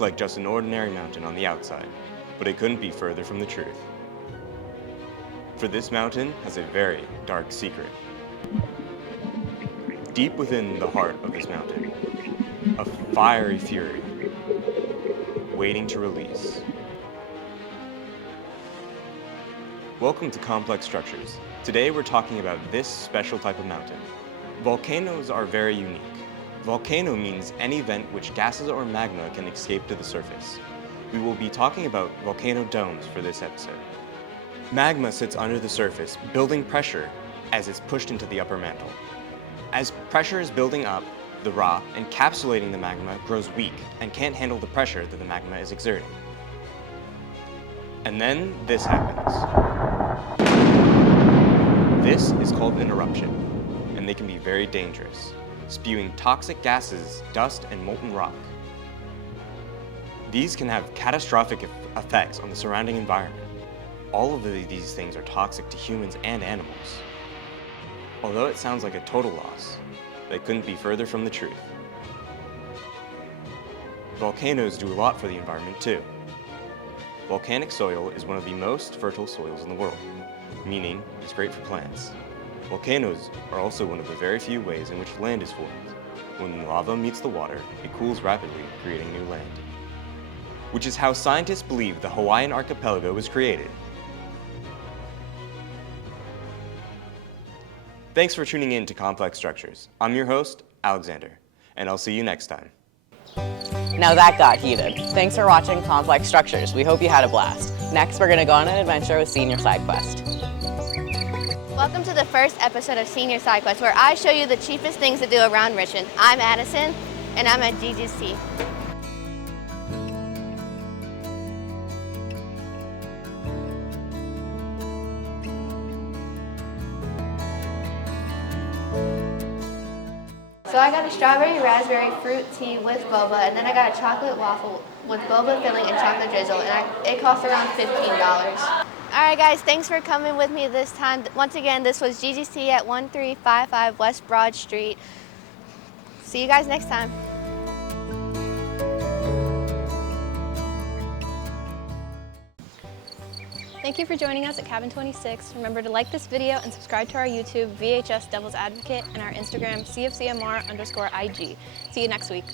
looked like just an ordinary mountain on the outside, but it couldn't be further from the truth. For this mountain has a very dark secret. Deep within the heart of this mountain, a fiery fury, waiting to release. Welcome to Complex Structures. Today we're talking about this special type of mountain. Volcanoes are very unique. Volcano means any vent which gases or magma can escape to the surface. We will be talking about volcano domes for this episode. Magma sits under the surface, building pressure as it's pushed into the upper mantle. As pressure is building up, the rock encapsulating the magma grows weak and can't handle the pressure that the magma is exerting. And then this happens. This is called an eruption, and they can be very dangerous, spewing toxic gases, dust, and molten rock. These can have catastrophic effects on the surrounding environment. All of these things are toxic to humans and animals. Although it sounds like a total loss, they couldn't be further from the truth. Volcanoes do a lot for the environment too. Volcanic soil is one of the most fertile soils in the world, meaning it's great for plants. Volcanoes are also one of the very few ways in which land is formed. When lava meets the water, it cools rapidly, creating new land. Which is how scientists believe the Hawaiian archipelago was created. Thanks for tuning in to Complex Structures. I'm your host, Alexander, and I'll see you next time. Now that got heated. Thanks for watching Complex Structures. We hope you had a blast. Next, we're going to go on an adventure with Senior Sidequest. Welcome to the first episode of Senior Sidequests, where I show you the cheapest things to do around Richmond. I'm Addison, and I'm at GGC. So I got a strawberry raspberry fruit tea with boba, and then I got a chocolate waffle with boba filling and chocolate drizzle, and it cost around $15. All right, guys, thanks for coming with me this time. Once again, this was GGC at 1355 West Broad Street. See you guys next time. Thank you for joining us at Cabin 26. Remember to like this video and subscribe to our YouTube, VHS Devil's Advocate, and our Instagram, CFC&MR_IG. See you next week.